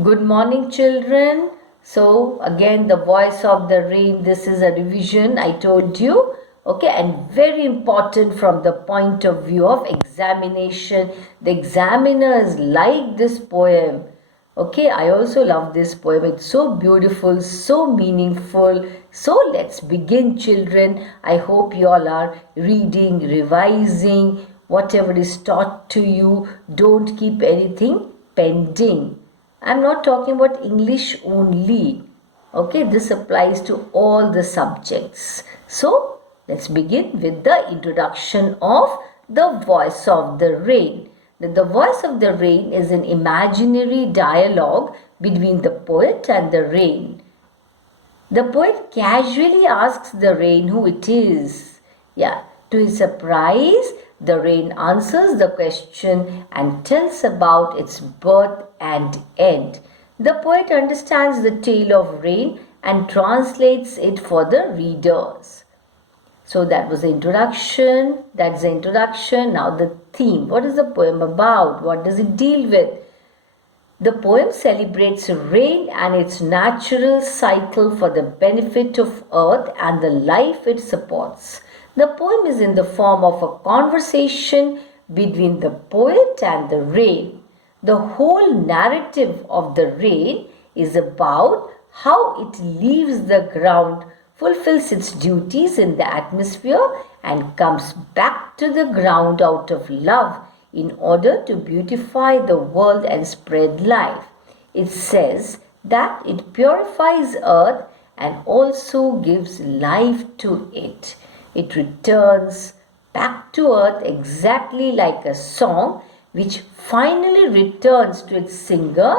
Good morning, children. So, again, the voice of the rain. This is a revision I told you. Okay, and very important from the point of view of examination. The examiners like this poem. Okay, I also love this poem. It's so beautiful, so meaningful. So, let's begin, children. I hope you all are reading, revising, whatever is taught to you. Don't keep anything pending. I'm not talking about English only. Okay, this applies to all the subjects. So, let's begin with the introduction of the voice of the rain. The voice of the rain is an imaginary dialogue between the poet and the rain. The poet casually asks the rain who it is. Yeah, to his surprise, the rain answers the question and tells about its birth and end. The poet understands the tale of rain and translates it for the readers. So that was the introduction. That's the introduction. Now the theme. What is the poem about? What does it deal with? The poem celebrates rain and its natural cycle for the benefit of earth and the life it supports. The poem is in the form of a conversation between the poet and the rain. The whole narrative of the rain is about how it leaves the ground, fulfills its duties in the atmosphere, and comes back to the ground out of love in order to beautify the world and spread life. It says that it purifies earth and also gives life to it. It returns back to earth exactly like a song which finally returns to its singer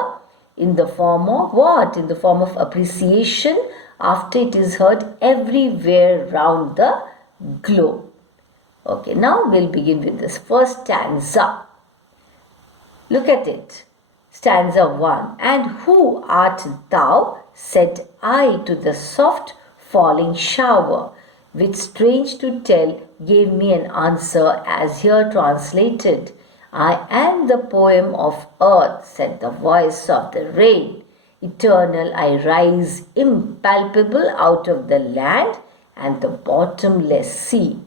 in the form of what? In the form of appreciation after it is heard everywhere round the globe. Okay, now we'll begin with this first stanza. Look at it. Stanza 1. And who art thou? Said I to the soft falling shower, which strange to tell gave me an answer as here translated. I am the poem of earth, said the voice of the rain. Eternal I rise, impalpable out of the land and the bottomless sea.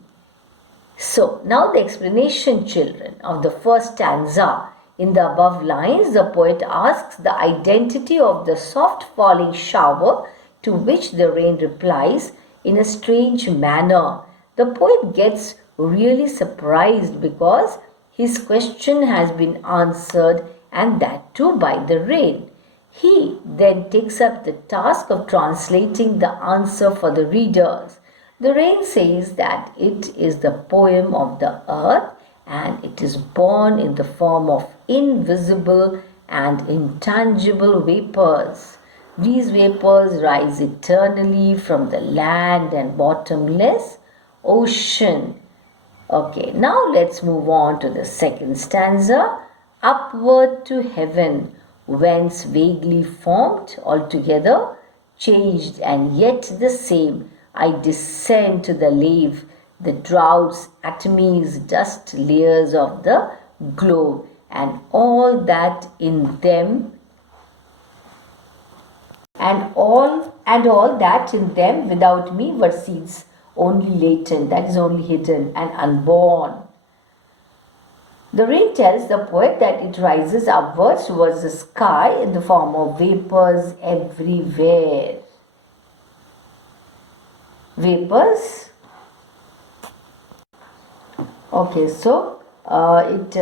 So, now the explanation, children, of the first stanza. In the above lines, the poet asks the identity of the soft falling shower, to which the rain replies in a strange manner. The poet gets really surprised because his question has been answered, and that too by the rain. He then takes up the task of translating the answer for the readers. The rain says that it is the poem of the earth and it is born in the form of invisible and intangible vapors. These vapors rise eternally from the land and bottomless ocean. Okay, now let's move on to the second stanza. Upward to heaven, whence vaguely formed, altogether changed and yet the same, I descend to the lave, the droughts, atomies, dust layers of the globe, and all that in them, and all that in them without me were seeds, only latent, that is only hidden and unborn. The rain tells the poet that it rises upwards towards the sky in the form of vapors everywhere. Vapors. Okay, so it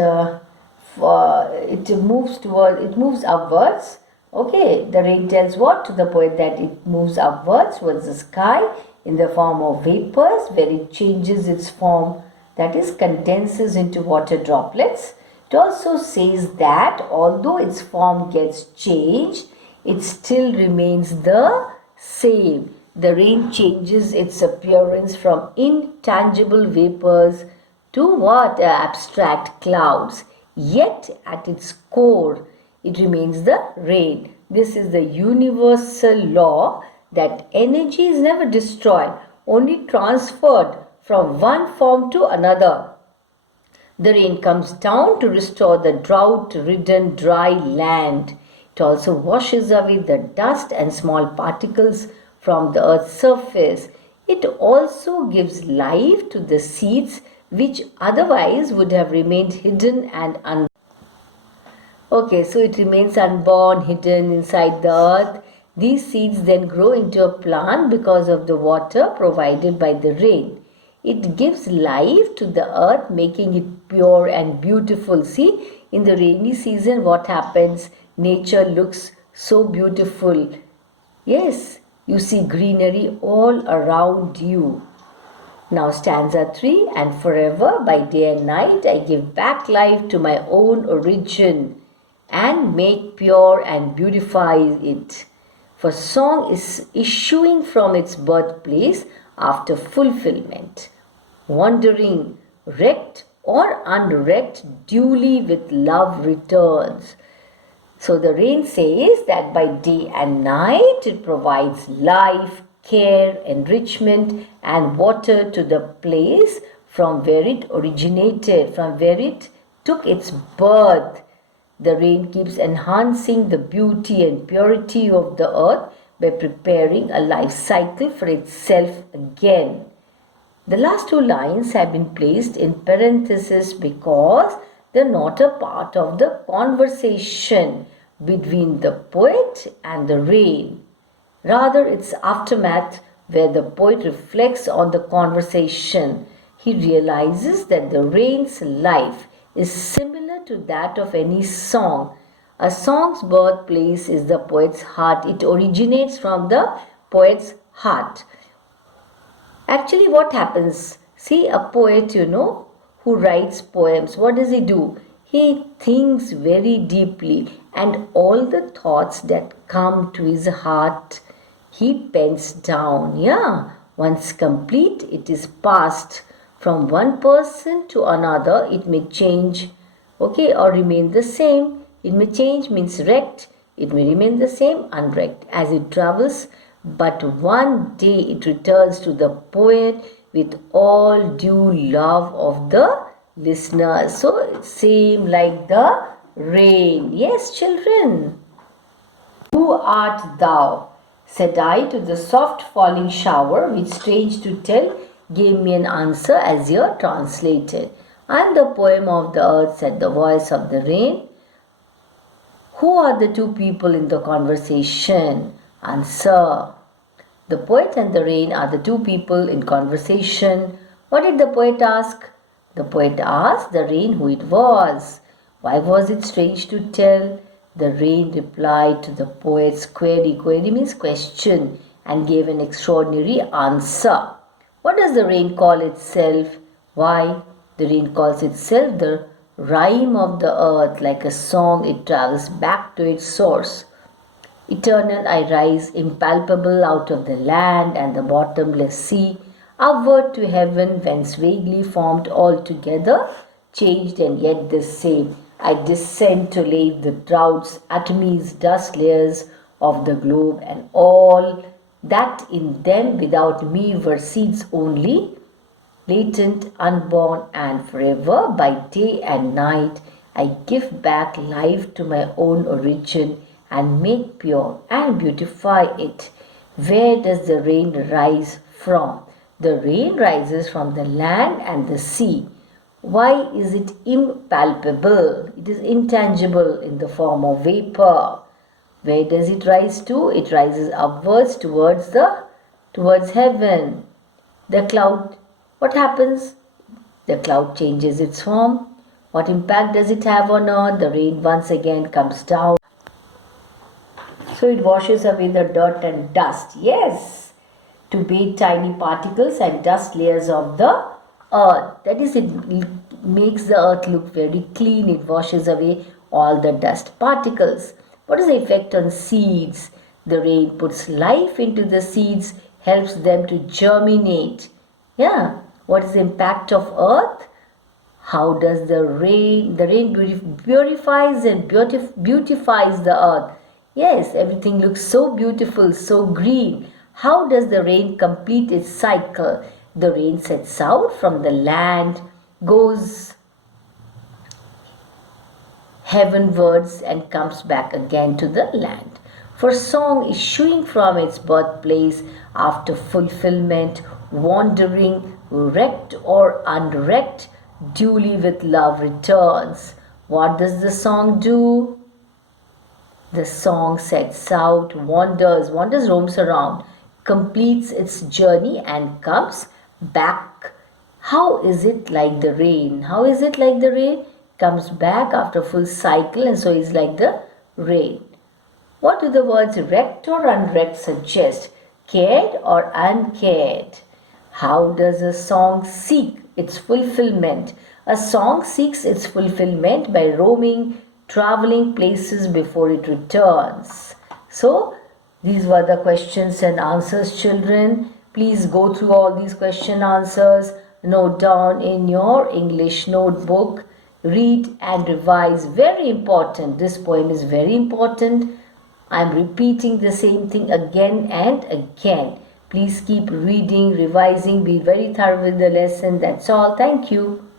moves upwards. Okay, the rain tells what to the poet? That it moves upwards towards the sky in the form of vapors, where it changes its form, that is, condenses into water droplets. It also says that although its form gets changed, it still remains the same. The rain changes its appearance from intangible vapors to what? Abstract clouds. Yet at its core, it remains the rain. This is the universal law that energy is never destroyed, only transferred from one form to another. The rain comes down to restore the drought-ridden dry land. It It also washes away the dust and small particles from the earth's surface. It also gives life to the seeds which otherwise would have remained hidden and unborn. Okay, so it remains unborn, hidden inside the earth. These seeds then grow into a plant because of the water provided by the rain. It gives life to the earth, making it pure and beautiful. See, in the rainy season, what happens? Nature looks so beautiful. Yes, you see greenery all around you. Now, stanza 3, and forever by day and night I give back life to my own origin and make pure and beautify it. For song is issuing from its birthplace after fulfillment, wandering, wrecked or unwrecked, duly with love returns. So the rain says that by day and night it provides life, care, enrichment, and water to the place from where it originated, from where it took its birth. The rain keeps enhancing the beauty and purity of the earth by preparing a life cycle for itself again. The last two lines have been placed in parentheses because they're not a part of the conversation between the poet and the rain. Rather, it's aftermath where the poet reflects on the conversation. He realizes that the rain's life is similar to that of any song. A song's birthplace is the poet's heart. It originates from the poet's heart. Actually, what happens? See, a poet, who writes poems, what does he do? He thinks very deeply, and all the thoughts that come to his heart, he pens down. Yeah, once complete, it is passed from one person to another. It may change, okay, or remain the same. It may change means wrecked. It may remain the same, unwrecked, as it travels. But one day it returns to the poet with all due love of the listener. So same like the rain. Yes, children. Who art thou? Said I to the soft falling shower, which, strange to tell, gave me an answer as here translated. I am the poem of the earth, said the voice of the rain. Who are the two people in the conversation? Answer. The poet and the rain are the two people in conversation. What did the poet ask? The poet asked the rain who it was. Why was it strange to tell? The rain replied to the poet's query. Query means question, and gave an extraordinary answer. What does the rain call itself? Why? The rain calls itself the rhyme of the earth. Like a song, it travels back to its source. Eternal I rise, impalpable out of the land and the bottomless sea, upward to heaven, whence vaguely formed altogether, changed and yet the same. I descend to lave the droughts, atomies, dust layers of the globe, and all that in them without me were seeds only, latent, unborn, and forever. By day and night I give back life to my own origin and make pure and beautify it. Where does the rain rise from? The rain rises from the land and the sea. Why is it impalpable? It is intangible in the form of vapor. Where does it rise to? It rises upwards towards heaven. The cloud, what happens? The cloud changes its form. What impact does it have on earth? The rain once again comes down. So it washes away the dirt and dust. Yes, to bathe tiny particles and dust layers of the earth. That is, it makes the earth look very clean. It washes away all the dust particles. What is the effect on seeds? The rain puts life into the seeds, helps them to germinate. Yeah. What is the impact of earth? How does the rain purifies and beautifies the earth. Yes, everything looks so beautiful, so green. How does the rain complete its cycle? The rain sets out from the land, goes heavenwards and comes back again to the land. For song issuing from its birthplace after fulfillment, wandering, wrecked or unwrecked, duly with love returns. What does the song do? The song sets out, wanders, roams around, completes its journey and comes back. How is it like the rain? How is it like the rain? Comes back after full cycle and so is like the rain. What do the words wrecked or unwrecked suggest? Cared or uncared? How does a song seek its fulfillment? A song seeks its fulfillment by roaming, traveling places before it returns. So, these were the questions and answers, children. Please go through all these question answers, note down in your English notebook, read and revise. Very important. This poem is very important. I am repeating the same thing again and again. Please keep reading, revising, be very thorough with the lesson. That's all. Thank you.